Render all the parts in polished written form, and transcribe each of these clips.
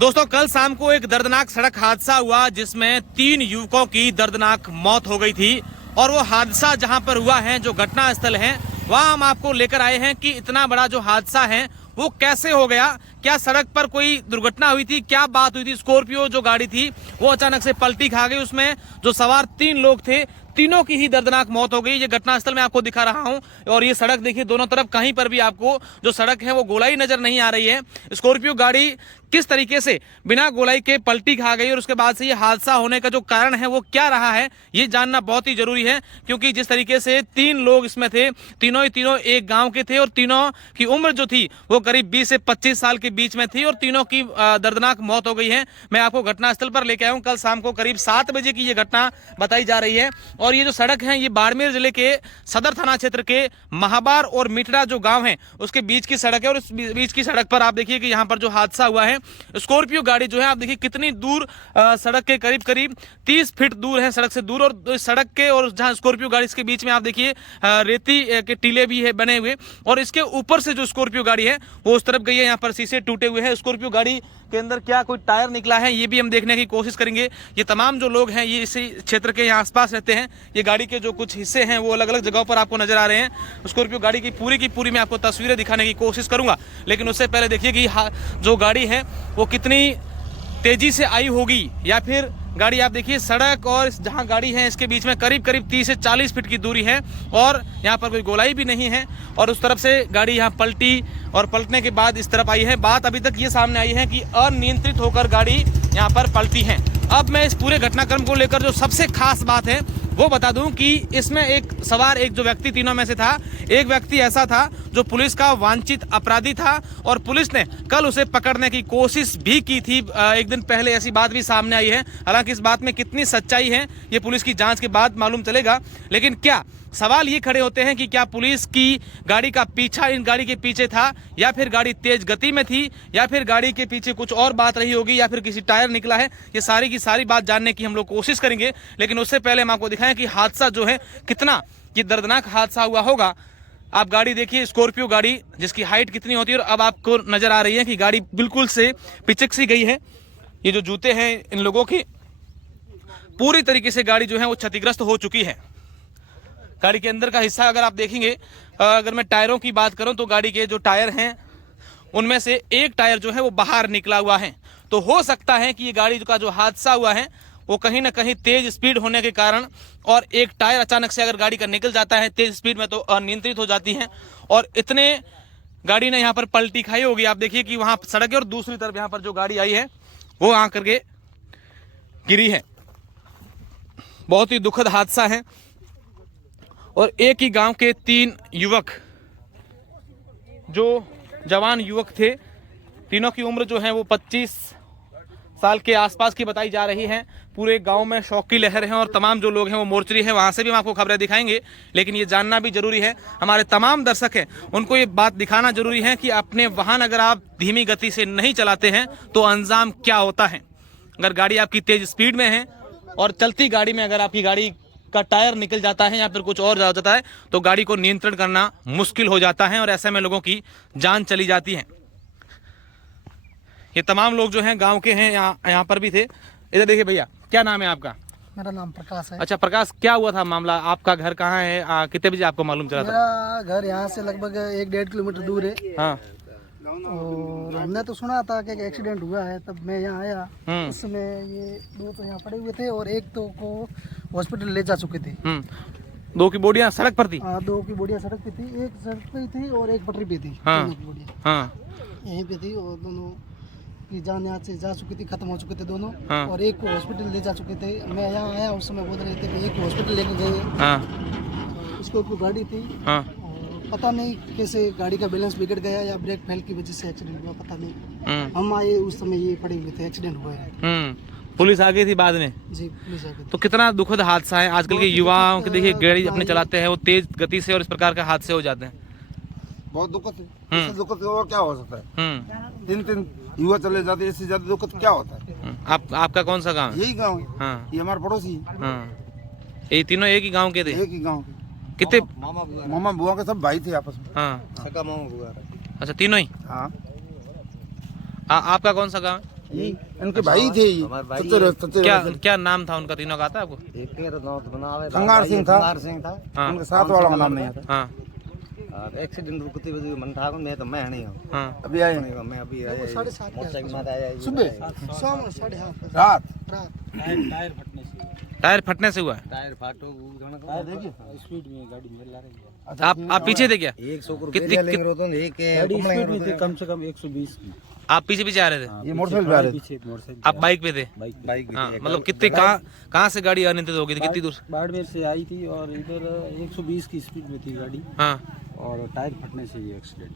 दोस्तों कल शाम को एक दर्दनाक सड़क हादसा हुआ जिसमें 3 युवकों की दर्दनाक मौत हो गई थी। और वो हादसा जहां पर हुआ है, जो घटना स्थल है, वहां हम आपको लेकर आए हैं कि इतना बड़ा जो हादसा है वो कैसे हो गया। क्या सड़क पर कोई दुर्घटना हुई थी, क्या बात हुई थी। स्कॉर्पियो जो गाड़ी थी वो अचानक से पलटी खा गई, उसमें जो सवार 3 लोग थे, तीनों की ही दर्दनाक मौत हो गई। ये घटनास्थल में आपको दिखा रहा हूं। और ये सड़क देखिए, दोनों तरफ कहीं पर भी आपको जो सड़क है वो गोलाई नजर नहीं आ रही है। स्कॉर्पियो गाड़ी किस तरीके से बिना गोलाई के पलटी खा गई और उसके बाद से ये हादसा होने का जो कारण है वो क्या रहा है, ये जानना बहुत ही जरूरी है। क्योंकि जिस तरीके से 3 लोग इसमें थे, तीनों एक गांव के थे और तीनों की उम्र जो थी वो करीब 20 से 25 साल के बीच में थी और तीनों की दर्दनाक मौत हो गई है। मैं आपको घटनास्थल पर लेके आया हूं। कल शाम को करीब 7 बजे की ये घटना बताई जा रही है। और ये जो सड़क है ये बाड़मेर जिले के सदर थाना क्षेत्र के महाबार और मिठड़ा जो गांव है उसके बीच की सड़क है। और इस बीच की सड़क पर आप देखिए कि यहाँ पर जो हादसा हुआ है, स्कॉर्पियो गाड़ी जो है, आप देखिए कितनी दूर, सड़क के करीब 30 फीट दूर है सड़क से दूर। और सड़क के और जहां स्कॉर्पियो गाड़ी इसके बीच में आप देखिए रेती के टीले भी है बने हुए। और इसके ऊपर से जो स्कॉर्पियो गाड़ी है वो उस तरफ गई है। यहाँ पर शीशे टूटे हुए हैं। स्कॉर्पियो गाड़ी के अंदर क्या कोई टायर निकला है ये भी हम देखने की कोशिश करेंगे। ये तमाम जो लोग हैं ये इसी क्षेत्र के यहाँ आसपास रहते हैं। ये गाड़ी के जो कुछ हिस्से हैं वो अलग अलग जगहों पर आपको नजर आ रहे हैं। स्कॉर्पियो गाड़ी की पूरी मैं आपको तस्वीरें दिखाने की कोशिश करूंगा। लेकिन उससे पहले देखिए कि जो गाड़ी है वो कितनी तेजी से आई होगी, या फिर गाड़ी आप देखिए सड़क और जहां गाड़ी है इसके बीच में करीब 30 से 40 फीट की दूरी है और यहां पर कोई गोलाई भी नहीं है। और उस तरफ से गाड़ी यहां पलटी और पलटने के बाद इस तरफ आई है। बात अभी तक ये सामने आई है कि अनियंत्रित होकर गाड़ी यहां पर पलटी है। अब मैं इस पूरे घटनाक्रम को लेकर जो सबसे खास बात है वो बता दूं कि इसमें एक सवार एक जो व्यक्ति तीनों में से था, एक व्यक्ति ऐसा था जो पुलिस का वांछित अपराधी था और पुलिस ने कल उसे पकड़ने की कोशिश भी की थी। एक दिन पहले ऐसी बात भी सामने आई है। हालांकि इस बात में कितनी सच्चाई है ये पुलिस की जांच के बाद मालूम चलेगा। लेकिन क्या सवाल ये खड़े होते हैं कि क्या पुलिस की गाड़ी का पीछा इन गाड़ी के पीछे था, या फिर गाड़ी तेज गति में थी, या फिर गाड़ी के पीछे कुछ और बात रही होगी, या फिर किसी टायर निकला है। ये सारी की सारी बात जानने की हम लोग कोशिश करेंगे। लेकिन उससे पहले हम आपको दिखाएं कि हादसा जो है कितना ये दर्दनाक हादसा हुआ होगा। आप गाड़ी देखिए, स्कॉर्पियो गाड़ी जिसकी हाइट कितनी होती है और अब आपको नजर आ रही है कि गाड़ी बिल्कुल से पिचक सी गई है। ये जो जूते हैं इन लोगों की, पूरी तरीके से गाड़ी जो है वो क्षतिग्रस्त हो चुकी है। गाड़ी के अंदर का हिस्सा अगर आप देखेंगे, अगर मैं टायरों की बात करूं तो गाड़ी के जो टायर हैं उनमें से एक टायर जो है वो बाहर निकला हुआ है। तो हो सकता है कि ये गाड़ी का जो हादसा हुआ है वो कहीं ना कहीं तेज स्पीड होने के कारण, और एक टायर अचानक से अगर गाड़ी का निकल जाता है तेज स्पीड में तो अनियंत्रित हो जाती है और इतने गाड़ी ने यहाँ पर पलटी खाई होगी। आप देखिए कि वहां सड़क है और दूसरी तरफ यहाँ पर जो गाड़ी आई है वो आकर के गिरी है। बहुत ही दुखद हादसा है। और एक ही गांव के 3 युवक, जो जवान युवक थे, तीनों की उम्र जो है वो 25 साल के आसपास की बताई जा रही है। पूरे गांव में शौक की लहर है और तमाम जो लोग हैं वो मोर्चरी है, वहां से भी हम आपको खबरें दिखाएंगे। लेकिन ये जानना भी जरूरी है, हमारे तमाम दर्शक हैं उनको ये बात दिखाना जरूरी है कि अपने वाहन अगर आप धीमी गति से नहीं चलाते हैं तो अंजाम क्या होता है। अगर गाड़ी आपकी तेज स्पीड में है और चलती गाड़ी में अगर आपकी गाड़ी का टायर निकल जाता है या फिर कुछ और हो जाता है तो गाड़ी को नियंत्रण करना मुश्किल हो जाता है और ऐसे में लोगों की जान चली जाती है। ये तमाम लोग जो हैं गांव के हैं, यहाँ पर भी थे। इधर देखिए भैया, क्या नाम है आपका? मेरा नाम प्रकाश है। अच्छा प्रकाश, क्या हुआ था मामला? आपका घर कहाँ है? कितने बजे आपको मालूम चला था? मेरा घर यहाँ से लगभग 1-1.5 किलोमीटर दूर है। हाँ। और हमने तो सुना था कि एक्सीडेंट हुआ है, तब मैं यहाँ आया। उस समय ये 2 तो यहाँ पड़े हुए थे और एक तो को हॉस्पिटल ले जा चुके थे। 2 की बॉडियाँ सड़क पर थी? हाँ, 2 की बॉडियाँ सड़क पे थी, एक सड़क पे थी और एक पटरी पे थी। हाँ। हाँ। यहीं पे थी और दोनों की जान यहाँ से जा चुकी थी, खत्म हो चुके थे दोनों। हाँ। और एक को हॉस्पिटल ले जा चुके थे। मैं यहाँ आया उस समय बोल रहे थे कि एक हॉस्पिटल लेके गए। हाँ। उसके ऊपर गाड़ी थी। हाँ। पता नहीं कैसे गाड़ी का बैलेंस बिगड़ गया या ब्रेक फेल की वजह से एक्सीडेंट हुआ, पता नहीं। हम आए उस समय ये पड़े हुए थे, एक्सीडेंट हुआ है। पुलिस आ गई थी बाद में? जी, पुलिस आ गई। तो कितना दुखद हादसा है। आजकल के युवाओं के देखिए गाड़ी अपने चलाते हैं वो तेज गति से और इस प्रकार के हादसे हो जाते हैं। बहुत दुखद है। इससे दुखद और क्या हो सकता है? 3 युवा चले जाते, इससे ज्यादा दुखद क्या होता है? आपका कौन सा गाँव है? यही गाँव है। हाँ। ये हमारे पड़ोसी है। हाँ। ये तीनों एक ही गाँव के थे? एक ही गाँव के। कितने मामा बुआ के सब भाई थे आपस में। हाँ। सगा मामा बुआ। अच्छा, तीनों ही? हाँ। आपका कौन सा गाँव है? इनके भाई थे ये, क्या नाम था उनका, तीनों का आता है आपको? खंगार सिंह था, हाँ उनके साथ वाला का नाम नहीं आता। हाँ एक्सीडेंट रुकती बजी मन था मैं तो मैं नहीं हूं हाँ अभी आए हैं। मैं अभी आया 7:30 मोटरसाइकिल में आया सुबह शाम 8:30 रात रात टायर फटने से हुआ है। टायर फाटो देखिए स्पीड में गाड़ी मेल ला रही है। आप पीछे थे क्या? 100 को कितनी- रुपया लेंगे तो एक स्पीड में थे कम से कम 120 की। आप पीछे पीछे आ रहे थे? ये मोटरसाइकिल पे आ रहे थे। पीछे मोटरसाइकिल आप बाइक पे थे? बाइक भी हाँ थी। मतलब कितने कहाँ से गाड़ी अनियंत्रित हो गई थी, कितनी दूर से? बाड़मेर से आई थी और इधर 120 की स्पीड में थी गाड़ी हाँ और टायर फटने से ये एक्सीडेंट।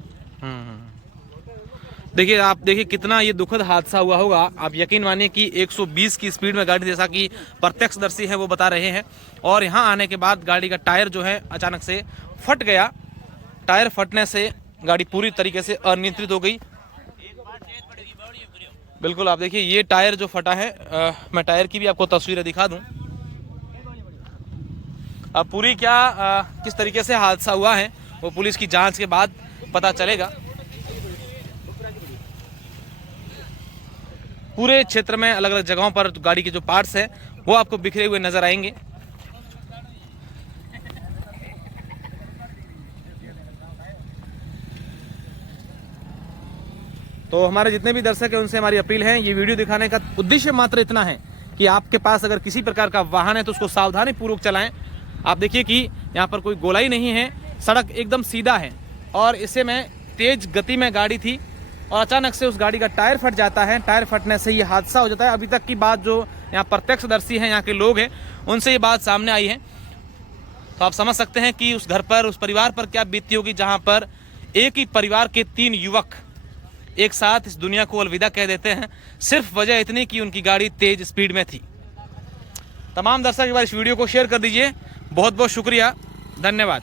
देखिए आप देखिए कितना ये दुखद हादसा हुआ होगा। आप यकीन मानिए कि 120 की स्पीड में गाड़ी, जैसा कि प्रत्यक्षदर्शी है वो बता रहे हैं, और यहाँ आने के बाद गाड़ी का टायर जो है अचानक से फट गया। टायर फटने से गाड़ी पूरी तरीके से अनियंत्रित हो गई। बिल्कुल आप देखिए ये टायर जो फटा है, मैं टायर की भी आपको तस्वीरें दिखा दूं। अब पूरी किस तरीके से हादसा हुआ है वो पुलिस की जांच के बाद पता चलेगा। पूरे क्षेत्र में अलग अलग जगहों पर गाड़ी के जो पार्ट्स हैं वो आपको बिखरे हुए नजर आएंगे। तो हमारे जितने भी दर्शक हैं उनसे हमारी अपील है, ये वीडियो दिखाने का उद्देश्य मात्र इतना है कि आपके पास अगर किसी प्रकार का वाहन है तो उसको सावधानी पूर्वक चलाएं। आप देखिए कि यहाँ पर कोई गोलाई नहीं है, सड़क एकदम सीधा है, और इससे में तेज गति में गाड़ी थी और अचानक से उस गाड़ी का टायर फट जाता है। टायर फटने से ये हादसा हो जाता है। अभी तक की बात जो यहाँ प्रत्यक्षदर्शी हैं, यहाँ के लोग हैं, उनसे ये बात सामने आई है। तो आप समझ सकते हैं कि उस घर पर, उस परिवार पर क्या बीती होगी, जहाँ पर एक ही परिवार के 3 युवक एक साथ इस दुनिया को अलविदा कह देते हैं, सिर्फ वजह इतनी कि उनकी गाड़ी तेज स्पीड में थी। तमाम दर्शक एक बार इस वीडियो को शेयर कर दीजिए। बहुत बहुत शुक्रिया, धन्यवाद।